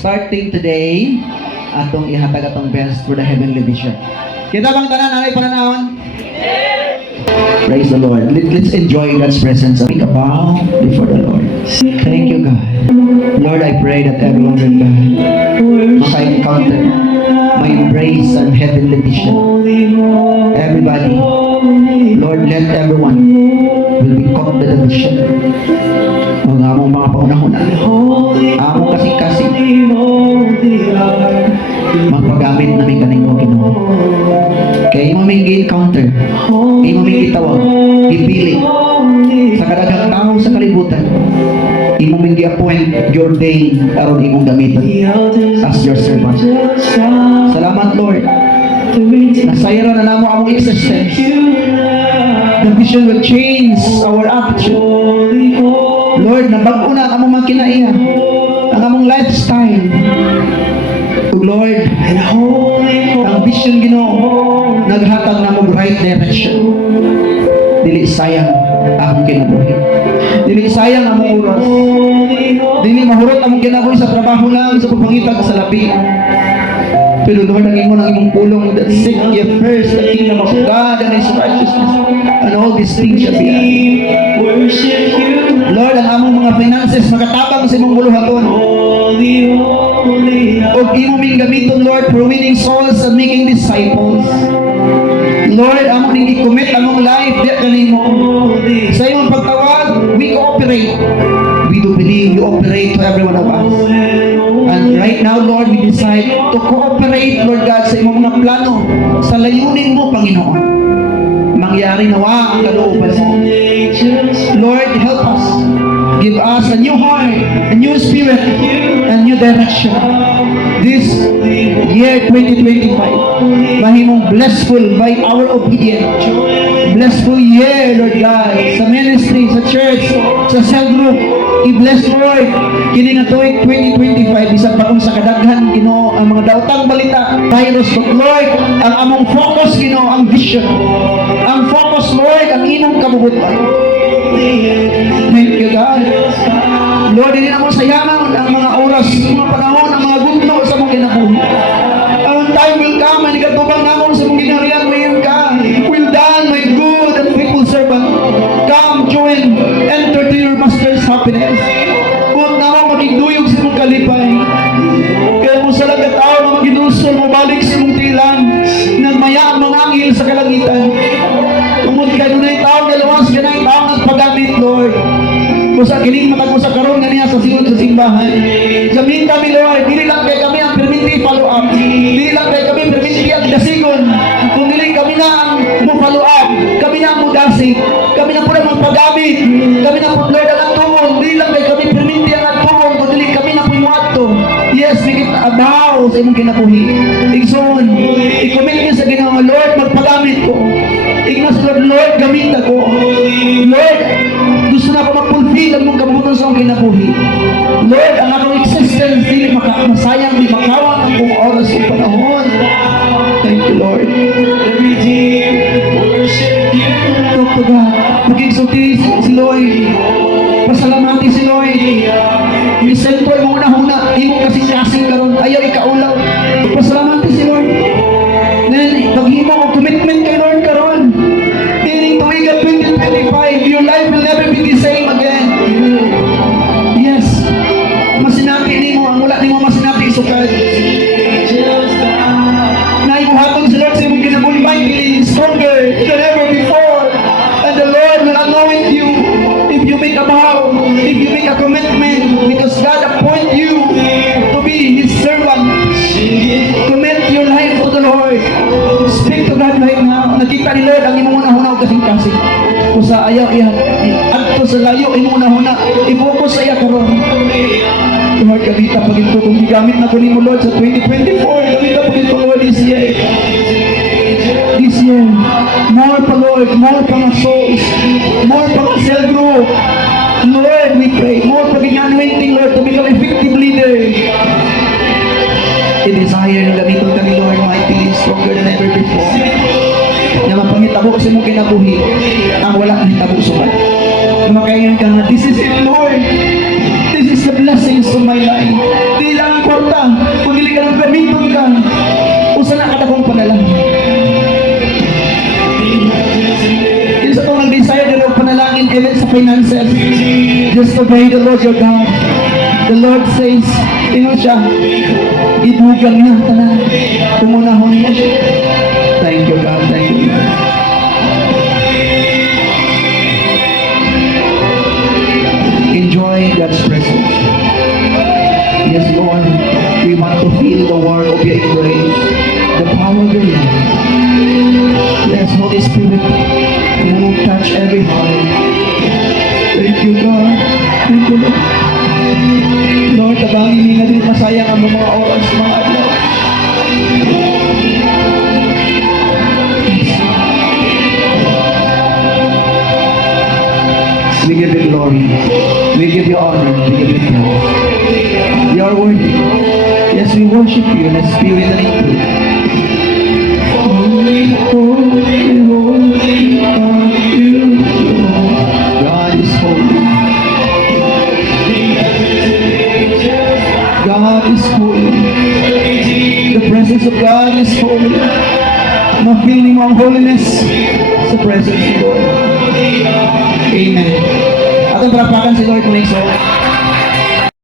starting today, atong ihatag atong best for the heavenly vision. Kita bang tanan anay pananahon? Praise the Lord. Let's enjoy God's presence. Make a bow before the Lord. Thank you, God. Lord, I pray that everyone will maka-encounter my embrace and heavenly vision. Everybody, Lord, let everyone will be caught with the vision. Ang among mga paunahon, among kasing-kasing, magpagamit namin kaning mo Ginoo. Kaya imo ming gi-encounter, imo ming gitawag, gipili sa kadaghang tao sa kalibutan. Imo ming gi-appoint your day aron imong gamiton as your servant. Salamat, Lord. Nasayro na namo among existence. The vision will change our attitude. Lord, nabag-o na ang among mga kinaiya, ang among lifestyle. Lord, ang vision Ginoo naghatag na mo right direction. Dili sayang akong kinabuhi. Dili sayang among oras. Dili mahurot among kinabuhi sa trabaho lang, sa pagpangitag sa labi. Pero Lord, ang imo ng imong pulong that seek ye first the kingdom of God and His righteousness, and all these things shall be added. Lord, ang among mga finances makatabang sa imong buluhaton. O imo ming gamiton, Lord, for winning souls and making disciples. Lord, among ning i-commit among life diya kanimo. Sa imong pagtawag, we cooperate. We do believe you operate to every one of us. And right now, Lord, we decide to cooperate, Lord God, sa imong mga plano, sa layunin mo, Panginoon. Mangyari nawa ang kalooban mo. Lord, help us. Give us a new heart, a new spirit, a new direction. This year 2025, mahimong blessful by our obedience. Blessful year, Lord God, sa ministry, sa church, sa cell group. I-bless, Lord, kini nga tuig 2025, bisag pa kung sa kadaghan, Ginoo, ang mga daotang balita, virus, but Lord, ang among focus, Ginoo, ang vision. Ang focus, Lord, ang inong kabubutan. Thank you, God. Lord, hindi na mo sayangan ang mga oras, mga panahon, ang mga gunto sa mong kinabuhi. Ang time will come, and ikatubang namon sa mong ginarian, mayon ka. Well done, my good and faithful servant. Come, join, enter to your master's happiness. Kung naman magigduyog sa mong kalipay, kaya mo sa lagatao na magidulsol mo balik sa mong tilan, nagmaya ang mga anghel sa kalangitan. Tumod ka doon ay tao, dalawas ka na yung tao nagpagamit, Lord. Kung sa kiling matag mo sa karoon nga niya sa siyon sa simbahan. Sabihin kami, Lord, dili lang kay kami ang perminti follow up. Dili lang kay kami perminti ang dasigon. Kung dili kami na ang follow up, kami na ang mudasig, kami na po na magpagamit, kami na po, Lord, ang tungol. Dili lang kay kami perminti ang tungol, kung dili kami na po yung ato. Yes, bigit abaw sa imong kinabuhi. Igsoon, i-commit niyo sa Ginoo, Lord, magpagamit ko. Ignas, Lord, gamit ako. Lord, gusto na ako mag-fulfill ang mong kabubutan sa akong kinabuhi. Lord, ang akong existence, di masayang, di makawang ang kong oras ng panahon. Thank you, Lord. Talk to God. Mag-exulti si Lloyd. Pasalamati si Lloyd. Minsan po, yung una-una, imong kasing-kasing karon, ayaw ikaulaw. Pasalamati si Lord. Then, paghimo ko commitment kay Lord karon. Meaning, tuwing 2025, your life will never be the same again. Yes. Masinati ni mo, ang wala ni mo masinati isukad. Naibuhatong si Lord sa imong kinabuhi, feeling stronger than ever before. And the Lord will anoint you if you make a vow, if you make a commitment, because God appoint you to be His servant. Commit your life to the Lord. Speak to God right now. Nakita ni Lord ang imong una-una kasing-kasing. Kung sa ayaw iya, adto sa layo imong una-una, i-focus sa iya karon. Lord, gamita pag ito kung gigamit na ko nimo Lord sa 2024, gamita pag ito Lord this year. This year, more pa Lord, more pa nga souls, more pa nga cell group. Lord, we pray, more pa anointing Lord to become effective leader. I-desire na gamiton ka ni Lord, mighty, stronger than ever before. Na mapangitabo sa mong kinabuhi, ang wala kang hitabo sumat. Makaingan ka nga, this is it Lord. This is the blessings of my life. Di lang ang kwarta, finances. Just obey the Lord your God. The Lord says, ino siya, idugang niya tanan. Kumunahon niya siya. Thank you, God. Thank you, Lord. Enjoy God's presence. Yes, Lord. We want to feel the word of your embrace. The power of your love. Yes, Holy Spirit. You touch every heart. Thank you, God. Thank you, Lord. Lord, tabangin niyo na din masayang ang mga oras, mga adlaw. We give you glory. We give you honor. We give you praise. You are worthy. Yes, we worship you in the spirit and in truth. Holy, holy, holy are you, Lord. God is holy. God is holy. The presence of God is holy. Ma-feeling mo ang holiness sa presence of God. Amen. Atong parapakan si Lord kung